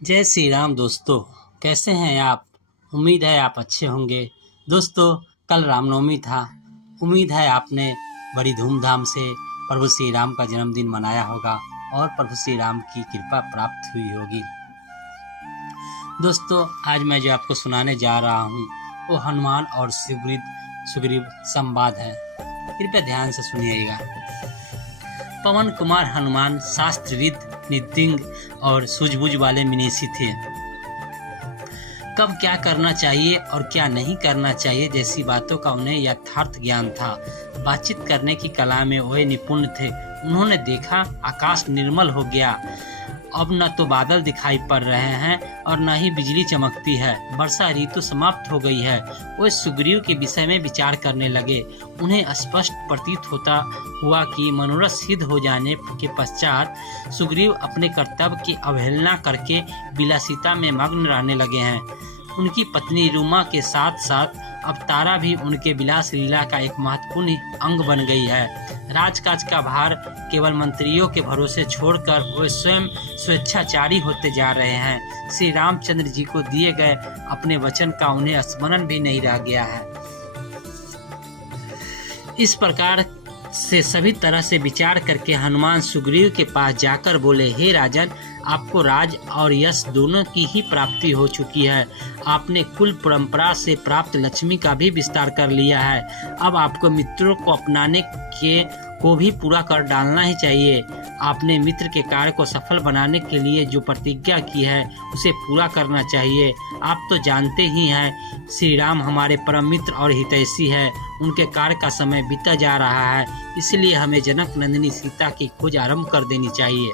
जय श्री राम दोस्तों, कैसे हैं आप। उम्मीद है आप अच्छे होंगे। दोस्तों, कल रामनवमी था। उम्मीद है आपने बड़ी धूमधाम से प्रभु श्री राम का जन्मदिन मनाया होगा और प्रभु श्री राम की कृपा प्राप्त हुई होगी। दोस्तों, आज मैं जो आपको सुनाने जा रहा हूँ वो हनुमान और सुग्रीव संवाद है। कृपया ध्यान से सुनिएगा। पवन कुमार हनुमान शास्त्रविद, नितिंग और सूझबूझ वाले मिनीषी थे। कब क्या करना चाहिए और क्या नहीं करना चाहिए जैसी बातों का उन्हें यथार्थ ज्ञान था। बातचीत करने की कला में वे निपुण थे। उन्होंने देखा आकाश निर्मल हो गया। अब न तो बादल दिखाई पड़ रहे हैं और न ही बिजली चमकती है। वर्षा ऋतु समाप्त हो गई है। वे सुग्रीव के विषय में विचार करने लगे। उन्हें स्पष्ट प्रतीत होता हुआ कि मनोरथ सिद्ध हो जाने के पश्चात सुग्रीव अपने कर्तव्य की अवहेलना करके विलासिता में मग्न रहने लगे हैं। उनकी पत्नी रूमा के साथ साथ अब तारा भी उनके विलास लीला का एक महत्वपूर्ण अंग बन गई है। राजकाज का भार केवल मंत्रियों के भरोसे छोड़कर वे स्वयं स्वेच्छाचारी होते जा रहे हैं। श्री रामचंद्र जी को दिए गए अपने वचन का उन्हें स्मरण भी नहीं रह गया है। इस प्रकार से सभी तरह से विचार करके हनुमान सुग्रीव के पास जाकर बोले, हे राजन, आपको राज और यश दोनों की ही प्राप्ति हो चुकी है। आपने कुल परंपरा से प्राप्त लक्ष्मी का भी विस्तार कर लिया है। अब आपको मित्रों को अपनाने को भी पूरा कर डालना ही चाहिए। आपने मित्र के कार्य को सफल बनाने के लिए जो प्रतिज्ञा की है उसे पूरा करना चाहिए। आप तो जानते ही हैं, श्री राम हमारे परम मित्र और हितैषी है। उनके कार्य का समय बीता जा रहा है, इसलिए हमें जनक नंदिनी सीता की खोज आरंभ कर देनी चाहिए।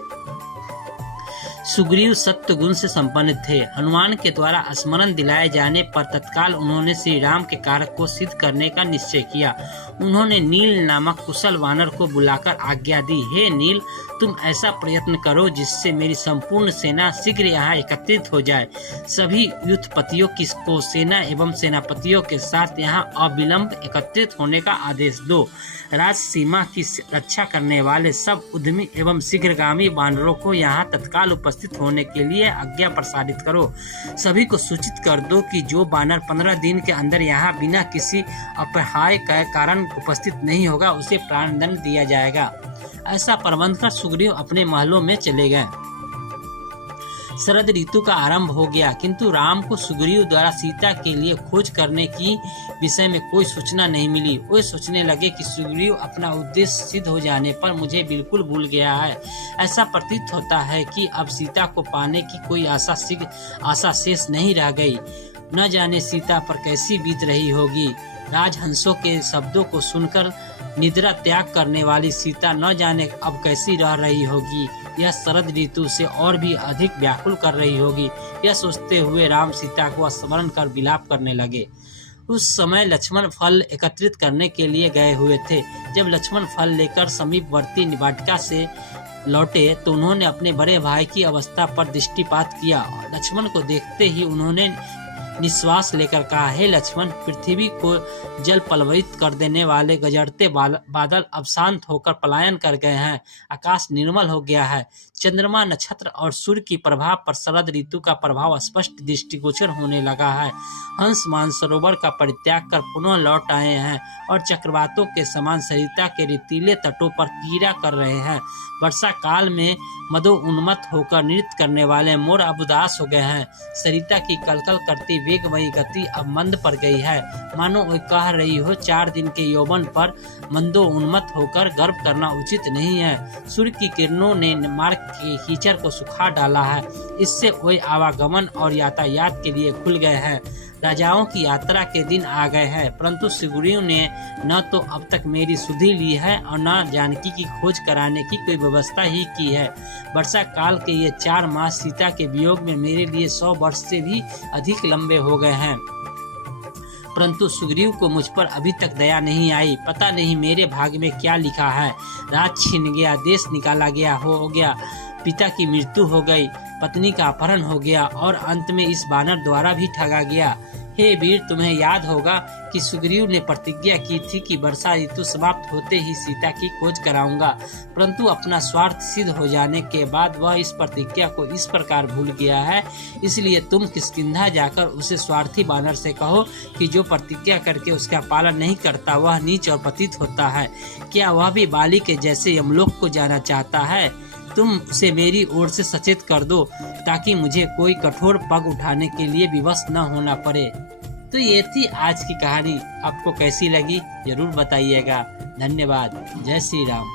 सुग्रीव सत्व गुण से संपन्न थे। हनुमान के द्वारा स्मरण दिलाए जाने पर तत्काल उन्होंने श्री राम के कार्य को सिद्ध करने का निश्चय किया। उन्होंने नील नामक कुशल वानर को बुलाकर आज्ञा दी, हे नील, तुम ऐसा प्रयत्न करो जिससे मेरी संपूर्ण सेना शीघ्र यहाँ एकत्रित हो जाए। सभी युद्धपतियों को सेना एवं सेनापतियों के साथ यहाँ अविलंब एकत्रित होने का आदेश दो। राज सीमा की रक्षा करने वाले सब उद्यमी एवं शीघ्रगामी वानरों को यहाँ तत्काल उपस्थित होने के लिए आज्ञा प्रसारित करो। सभी को सूचित कर दो कि जो वानर 15 दिन के अंदर यहाँ बिना किसी अपहाय के कारण उपस्थित नहीं होगा उसे प्राणदंड दिया जाएगा। ऐसा प्रबंध कर सुग्रीव अपने महलों में चले गए। शरद ऋतु का आरंभ हो गया, किंतु राम को सुग्रीव द्वारा सीता के लिए खोज करने की विषय में कोई सूचना नहीं मिली। वे सोचने लगे कि सुग्रीव अपना उद्देश्य सिद्ध हो जाने पर मुझे बिल्कुल भूल गया है। ऐसा प्रतीत होता है कि अब सीता को पाने की कोई आशा शेष नहीं रह गई। न जाने सीता पर कैसी बीत रही होगी। राजहंसों के शब्दों को सुनकर निद्रा त्याग करने वाली सीता न जाने अब कैसी रह रही होगी। यह शरद ऋतु से और भी अधिक व्याकुल कर रही होगी। यह सोचते हुए राम सीता को स्मरण कर विलाप करने लगे। उस समय लक्ष्मण फल एकत्रित करने के लिए गए हुए थे। जब लक्ष्मण फल लेकर समीपवर्ती वाटिका से लौटे तो उन्होंने अपने बड़े भाई की अवस्था पर दृष्टिपात किया। लक्ष्मण को देखते ही उन्होंने निश्वास लेकर कहा, हे लक्ष्मण, पृथ्वी को जल पलवित कर देने वाले गजरते बादल अब शांत होकर पलायन कर गए हैं। आकाश निर्मल हो गया है। चंद्रमा, नक्षत्र और सूर्य की प्रभाव पर शरद ऋतु का प्रभाव स्पष्ट दृष्टिगोचर होने लगा है। हंस मानसरोवर का परित्याग कर पुनः लौट आए हैं और चक्रवातों के समान सरिता के रेतीले तटों पर क्रीड़ा कर रहे हैं। वर्षा काल में मदो उन्मत्त होकर नृत्य करने वाले मोर अब उदास हो गए हैं। सरिता की कलकल करती वेगमयी गति अब मंद पड़ गई है। मानो वे कह रही हो, 4 दिन के यौवन पर मंदो उन्मत्त होकर गर्व करना उचित नहीं है। सूर्य की किरणों ने मार्ग के कीचड़ को सुखा डाला है। इससे वे आवागमन और यातायात के लिए खुल गए हैं। राजाओं की यात्रा के दिन आ गए हैं, परंतु सुग्रीव ने न तो अब तक मेरी सुधि ली है और न जानकी की खोज कराने की कोई व्यवस्था ही की है। वर्षा काल के ये 4 मास सीता के वियोग में मेरे लिए 100 वर्ष से भी अधिक लंबे हो गए हैं, परंतु सुग्रीव को मुझ पर अभी तक दया नहीं आई। पता नहीं मेरे भाग्य में क्या लिखा है। राज छिन गया, देश निकाला गया हो गया, पिता की मृत्यु हो गई, पत्नी का अपहरण हो गया और अंत में इस बानर द्वारा भी ठगा गया। हे वीर, तुम्हें याद होगा कि सुग्रीव ने प्रतिज्ञा की थी कि वर्षा ऋतु समाप्त होते ही सीता की खोज कराऊंगा, परंतु अपना स्वार्थ सिद्ध हो जाने के बाद वह इस प्रतिज्ञा को इस प्रकार भूल गया है। इसलिए तुम किष्किंधा जाकर उसे स्वार्थी बानर से कहो कि जो प्रतिज्ञा करके उसका पालन नहीं करता वह नीच और पतित होता है। क्या वह भी बाली के जैसे यमलोक को जाना चाहता है? तुम उसे मेरी ओर से सचेत कर दो ताकि मुझे कोई कठोर पग उठाने के लिए विवश न होना पड़े। तो ये थी आज की कहानी। आपको कैसी लगी जरूर बताइएगा। धन्यवाद। जय श्री राम।